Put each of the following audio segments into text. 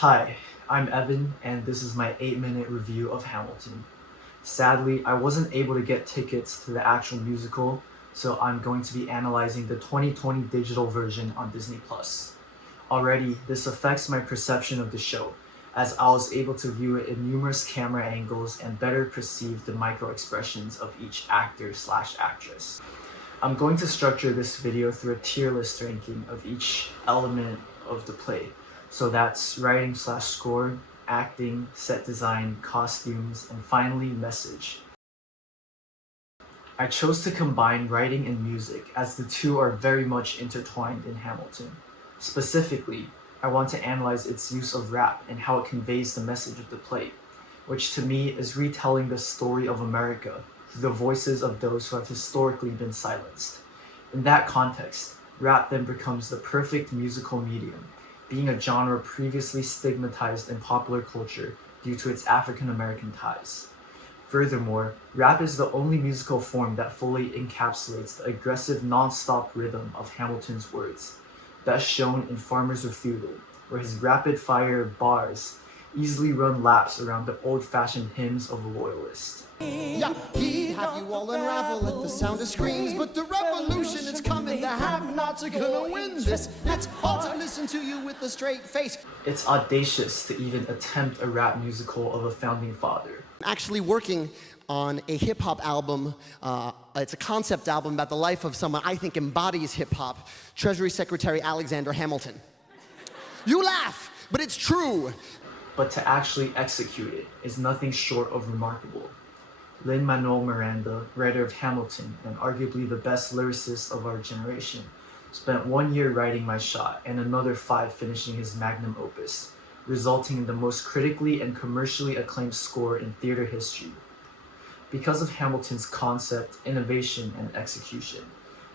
Hi, I'm Evan, and this is my 8-minute review of Hamilton. Sadly, I wasn't able to get tickets to the actual musical, so I'm going to be analyzing the 2020 digital version on Disney+. Already, this affects my perception of the show, as I was able to view it in numerous camera angles and better perceive the micro-expressions of each actor/actress. I'm going to structure this video through a tier list ranking of each element of the play. So that's writing/score, acting, set design, costumes, and finally message. I chose to combine writing and music as the two are very much intertwined in Hamilton. Specifically, I want to analyze its use of rap and how it conveys the message of the play, which to me is retelling the story of America through the voices of those who have historically been silenced. In that context, rap then becomes the perfect musical medium, being a genre previously stigmatized in popular culture due to its African American ties. Furthermore, rap is the only musical form that fully encapsulates the aggressive non-stop rhythm of Hamilton's words, best shown in Farmer's Refuted, where his rapid-fire bars easily run laps around the old-fashioned hymns of a loyalist. Yeah, he'd have you all unravel at the sound of screams, but the revolution is coming, the have-nots are gonna win this. Let's all to listen to you with a straight face. It's audacious to even attempt a rap musical of a founding father. Actually working on a hip-hop album, it's a concept album about the life of someone I think embodies hip-hop, Treasury Secretary Alexander Hamilton. You laugh, but it's true. But to actually execute it is nothing short of remarkable. Lin-Manuel Miranda, writer of Hamilton and arguably the best lyricist of our generation, spent 1 year writing My Shot and another 5 finishing his magnum opus, resulting in the most critically and commercially acclaimed score in theater history. Because of Hamilton's concept, innovation, and execution,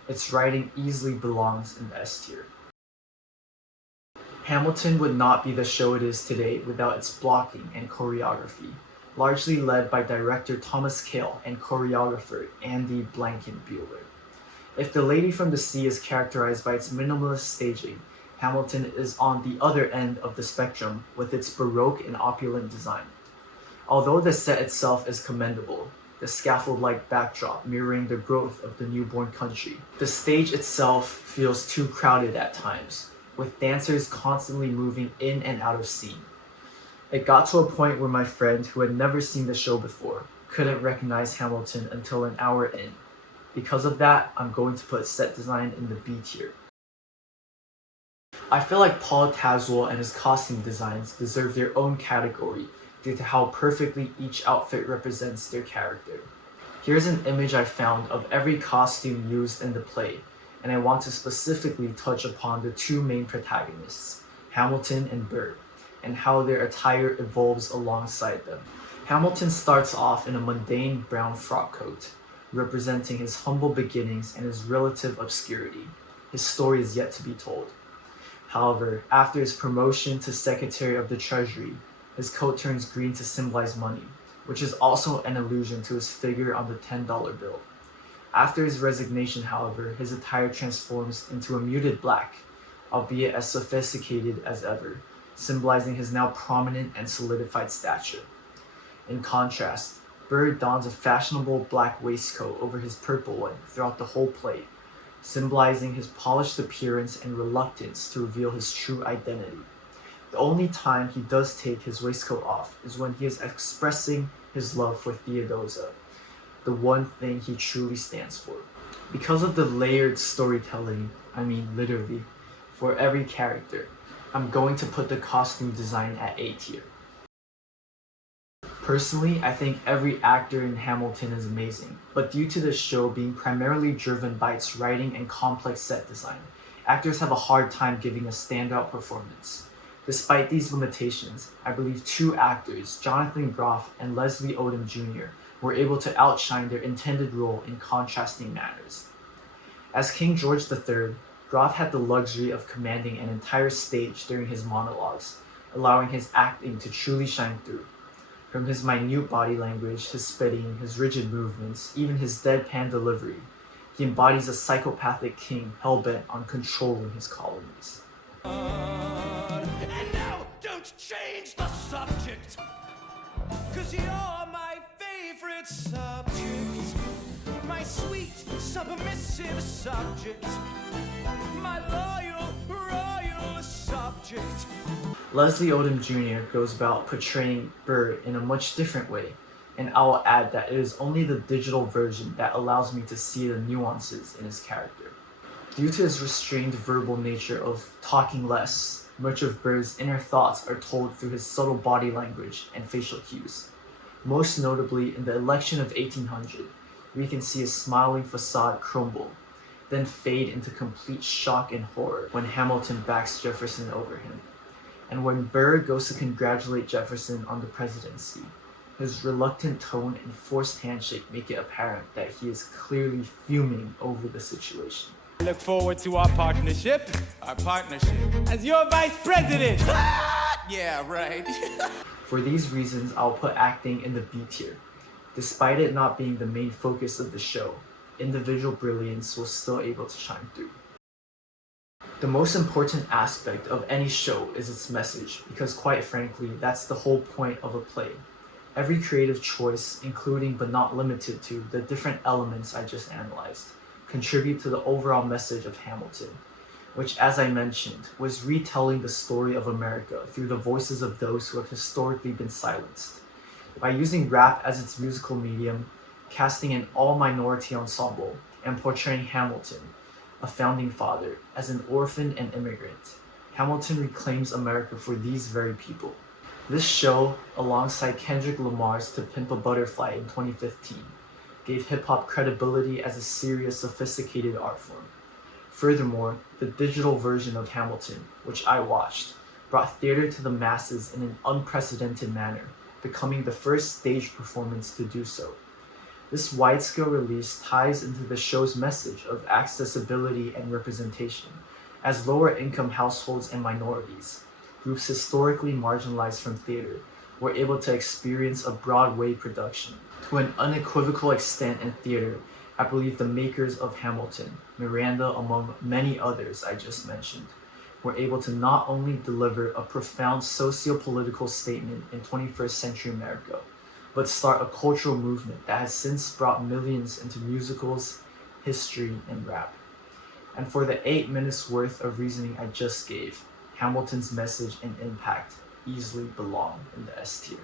its writing easily belongs in the S tier. Hamilton would not be the show it is today without its blocking and choreography, largely led by director Thomas Kail and choreographer Andy Blankenbuehler. If The Lady from the Sea is characterized by its minimalist staging, Hamilton is on the other end of the spectrum with its baroque and opulent design. Although the set itself is commendable, the scaffold-like backdrop mirroring the growth of the newborn country, the stage itself feels too crowded at times, with dancers constantly moving in and out of scene. It got to a point where my friend, who had never seen the show before, couldn't recognize Hamilton until an hour in. Because of that, I'm going to put set design in the B tier. I feel like Paul Tazewell and his costume designs deserve their own category due to how perfectly each outfit represents their character. Here's an image I found of every costume used in the play, and I want to specifically touch upon the two main protagonists, Hamilton and Bird, and how their attire evolves alongside them. Hamilton starts off in a mundane brown frock coat, representing his humble beginnings and his relative obscurity. His story is yet to be told. However, after his promotion to Secretary of the Treasury, his coat turns green to symbolize money, which is also an allusion to his figure on the $10 bill. After his resignation, however, his attire transforms into a muted black, albeit as sophisticated as ever, symbolizing his now prominent and solidified stature. In contrast, Bird dons a fashionable black waistcoat over his purple one throughout the whole play, symbolizing his polished appearance and reluctance to reveal his true identity. The only time he does take his waistcoat off is when he is expressing his love for Theodosia, the one thing he truly stands for. Because of the layered storytelling, I mean literally, for every character, I'm going to put the costume design at A tier. Personally, I think every actor in Hamilton is amazing, but due to the show being primarily driven by its writing and complex set design, actors have a hard time giving a standout performance. Despite these limitations, I believe 2 actors, Jonathan Groff and Leslie Odom Jr., were able to outshine their intended role in contrasting manners. As King George III, Groff had the luxury of commanding an entire stage during his monologues, allowing his acting to truly shine through. From his minute body language, his spitting, his rigid movements, even his deadpan delivery, he embodies a psychopathic king hell-bent on controlling his colonies. And now, don't Don't change the subject, 'cause you're my favorite subject. My sweet, submissive subject. My loyal, royal subject. Leslie Odom Jr. goes about portraying Burr in a much different way, and I will add that it is only the digital version that allows me to see the nuances in his character. Due to his restrained verbal nature of talking less, much of Burr's inner thoughts are told through his subtle body language and facial cues. Most notably, in the election of 1800, we can see his smiling facade crumble, then fade into complete shock and horror when Hamilton backs Jefferson over him. And when Burr goes to congratulate Jefferson on the presidency, his reluctant tone and forced handshake make it apparent that he is clearly fuming over the situation. I look forward to our partnership. Our partnership. As your vice president. Yeah, right. For these reasons, I'll put acting in the B tier. Despite it not being the main focus of the show, individual brilliance was still able to shine through. The most important aspect of any show is its message, because quite frankly, that's the whole point of a play. Every creative choice, including but not limited to the different elements I just analyzed, contribute to the overall message of Hamilton, which, as I mentioned, was retelling the story of America through the voices of those who have historically been silenced. By using rap as its musical medium, casting an all-minority ensemble, and portraying Hamilton, a founding father, as an orphan and immigrant, Hamilton reclaims America for these very people. This show, alongside Kendrick Lamar's To Pimp a Butterfly in 2015, gave hip-hop credibility as a serious, sophisticated art form. Furthermore, the digital version of Hamilton, which I watched, brought theater to the masses in an unprecedented manner, becoming the first stage performance to do so. This wide-scale release ties into the show's message of accessibility and representation, as lower-income households and minorities, groups historically marginalized from theater, were able to experience a Broadway production. To an unequivocal extent in theater, I believe the makers of Hamilton, Miranda among many others I just mentioned, were able to not only deliver a profound socio-political statement in 21st century America, but start a cultural movement that has since brought millions into musicals, history, and rap. And for the 8 minutes worth of reasoning I just gave, Hamilton's message and impact easily belong in the S tier.